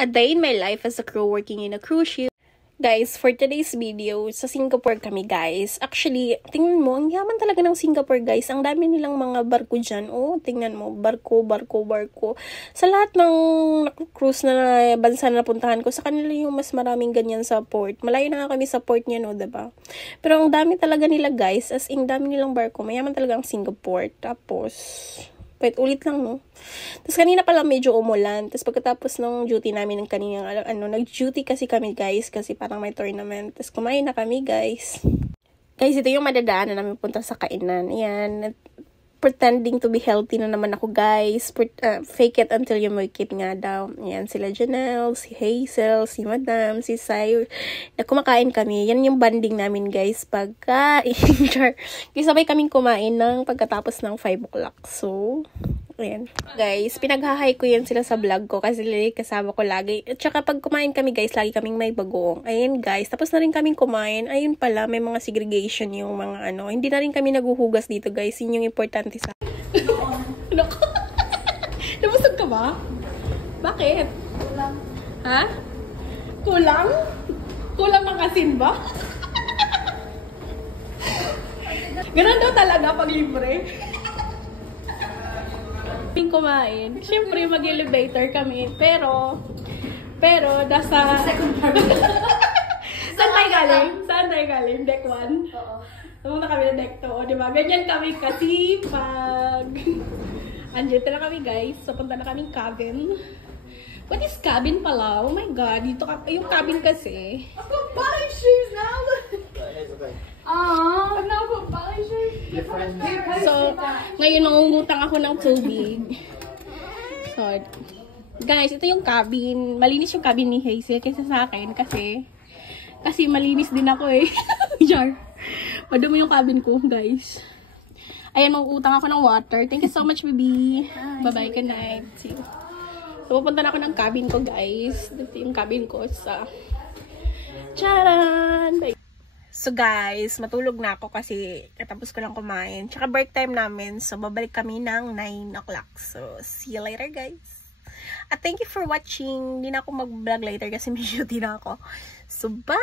A day in my life as a crew working in a cruise ship. Guys, for today's video, sa Singapore kami guys. Actually, tingnan mo, ang yaman talaga ng Singapore guys. Ang dami nilang mga barko dyan. Oh, tingnan mo, barko. Sa lahat ng cruise na bansa na napuntahan ko, sa kanila yung mas maraming ganyan sa port. Malayo na nga kami sa port niya, no, diba? Pero ang dami talaga nila guys, as in dami nilang barko. Mayaman talaga ang Singapore. Tapos, wait, ulit lang, no? Tapos kanina pala medyo umulan. Tapos pagkatapos ng duty namin ng kanina, nag-duty kasi kami guys, kasi parang may tournament. Tapos kumain na kami guys. Guys, ito yung madadaanan namin punta sa kainan. Ayan, pretending to be healthy na naman ako guys. Fake it until you make it nga daw. Ayan, sila Janelle, si Hazel, si Madam, si Sai. Na kumakain kami. Yan yung banding namin guys pagkain. Kasi sabay kaming kumain ng pagkatapos ng 5 o'clock. So, ayan. Guys, pinaghahay ko yan sila sa vlog ko kasi kasama ko lagi. At saka pag kumain kami guys, lagi kaming may bagoong. Ayan guys, tapos na rin kaming kumain. Ayun pala, may mga segregation yung mga ano. Hindi na rin kami naguhugas dito guys. Yun yung importante sa... Nabusog ka ba? Bakit? Kulang. Ha? Kulang? Kulang ang asin ba? Ganun daw talaga pag libre. Kumain. Siyempre, mag-elevator kami. Pero, nasa... Saan tayo galing? Deck 1? Oo. Namunta kami na deck 2. Diba? Ganyan kami kasipag. Andito na kami, guys. So, punta na kaming cabin. What is cabin pala? Oh my God. Dito yung cabin kasi. I've got ballet shoes now. It's okay. I've now got ballet shoes. So, ngayon nangungutang ako ng tubig. So, guys, ito yung cabin. Malinis yung cabin ni Hazel kaysa sa akin kasi malinis din ako eh. Jar. Madumi yung cabin ko, guys. Ayan, mangungutang ako ng water. Thank you so much, baby. Bye-bye, good night. See you. So, pupunta na ako ng cabin ko, guys. Ito yung cabin ko sa... Charan! Bye! So guys, matulog na ako kasi katapos ko lang kumain. Tsaka break time namin. So babalik kami ng 9 o'clock. So see you later guys. At thank you for watching. Hindi na ako mag-vlog later kasi may duty na ako. So bye!